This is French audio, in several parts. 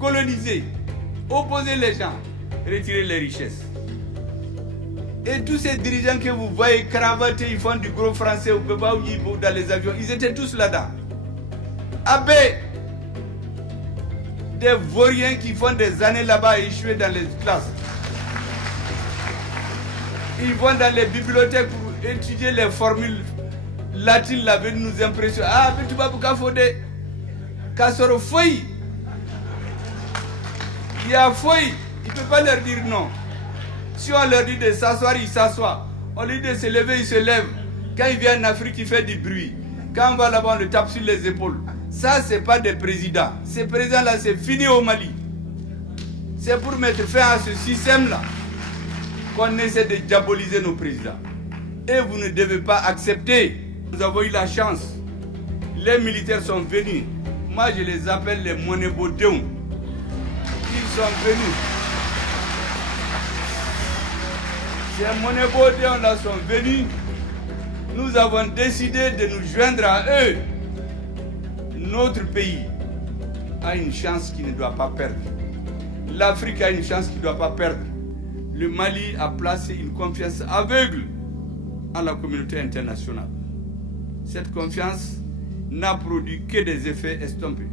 coloniser, opposer les gens, retirer les richesses. Et tous ces dirigeants que vous voyez cravatés, ils font du gros français au Beba ou dans les avions, ils étaient tous là-dedans. Abbé, des vauriens qui font des années là-bas et échouer dans les classes. Ils vont dans les bibliothèques pour étudier les formules latines là, venir nous impressionner. Ah, mais tu vas pour Kafode, Kassoro Foy. Il y a Foy, il ne peut pas leur dire non. Si on leur dit de s'asseoir, ils s'assoient. On leur dit de se lever, ils se lèvent. Quand ils viennent en Afrique, ils font du bruit. Quand on va là-bas, on le tape sur les épaules. Ça, ce n'est pas des présidents. Ces présidents-là, c'est fini au Mali. C'est pour mettre fin à ce système-là qu'on essaie de diaboliser nos présidents. Et vous ne devez pas accepter. Nous avons eu la chance. Les militaires sont venus. Moi, je les appelle les Monébodéons. Ils sont venus. Ces Monébodéons-là sont venus. Nous avons décidé de nous joindre à eux. Notre pays a une chance qu'il ne doit pas perdre. L'Afrique a une chance qu'il ne doit pas perdre. Le Mali a placé une confiance aveugle en la communauté internationale. Cette confiance n'a produit que des effets estompés.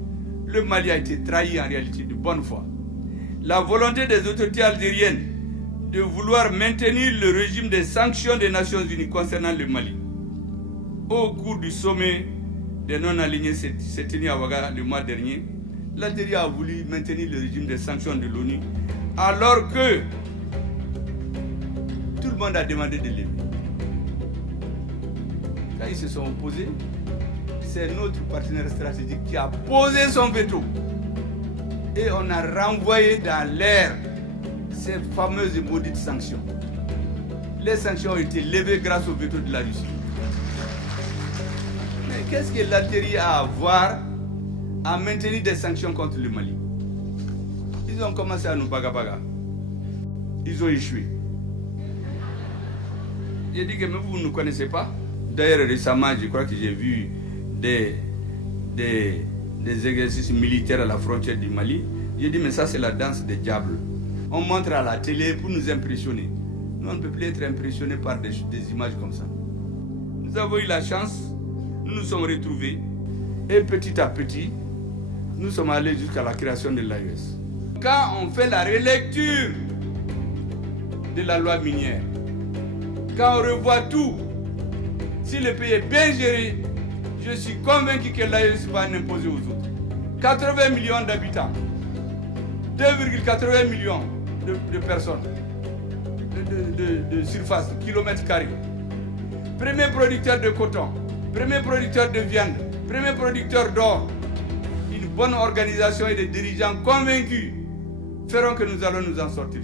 Le Mali a été trahi en réalité de bonne foi. La volonté des autorités algériennes de vouloir maintenir le régime des sanctions des Nations Unies concernant le Mali. Au cours du sommet des non-alignés s'est tenu à Ouaga le mois dernier, l'Algérie a voulu maintenir le régime des sanctions de l'ONU alors que tout le monde a demandé de lever. Quand ils se sont opposés, c'est notre partenaire stratégique qui a posé son veto. Et on a renvoyé dans l'air ces fameuses et maudites sanctions. Les sanctions ont été levées grâce au veto de la Russie. Mais qu'est-ce que l'Algérie a à voir à maintenir des sanctions contre le Mali? Ils ont commencé à nous baga. Ils ont échoué. J'ai dit que même vous ne nous connaissez pas. D'ailleurs, récemment, je crois que j'ai vu des exercices militaires à la frontière du Mali. J'ai dit, mais ça, c'est la danse des diables. On montre à la télé pour nous impressionner. Nous, on ne peut plus être impressionnés par des images comme ça. Nous avons eu la chance, nous nous sommes retrouvés, et petit à petit, nous sommes allés jusqu'à la création de l'AES. Quand on fait la relecture de la loi minière, quand on revoit tout, si le pays est bien géré, je suis convaincu que l'AES va en imposer aux autres. 80 millions d'habitants, 2,80 millions de personnes, de surface, de kilomètres carrés. Premier producteur de coton, premier producteur de viande, premier producteur d'or. Une bonne organisation et des dirigeants convaincus feront que nous allons nous en sortir.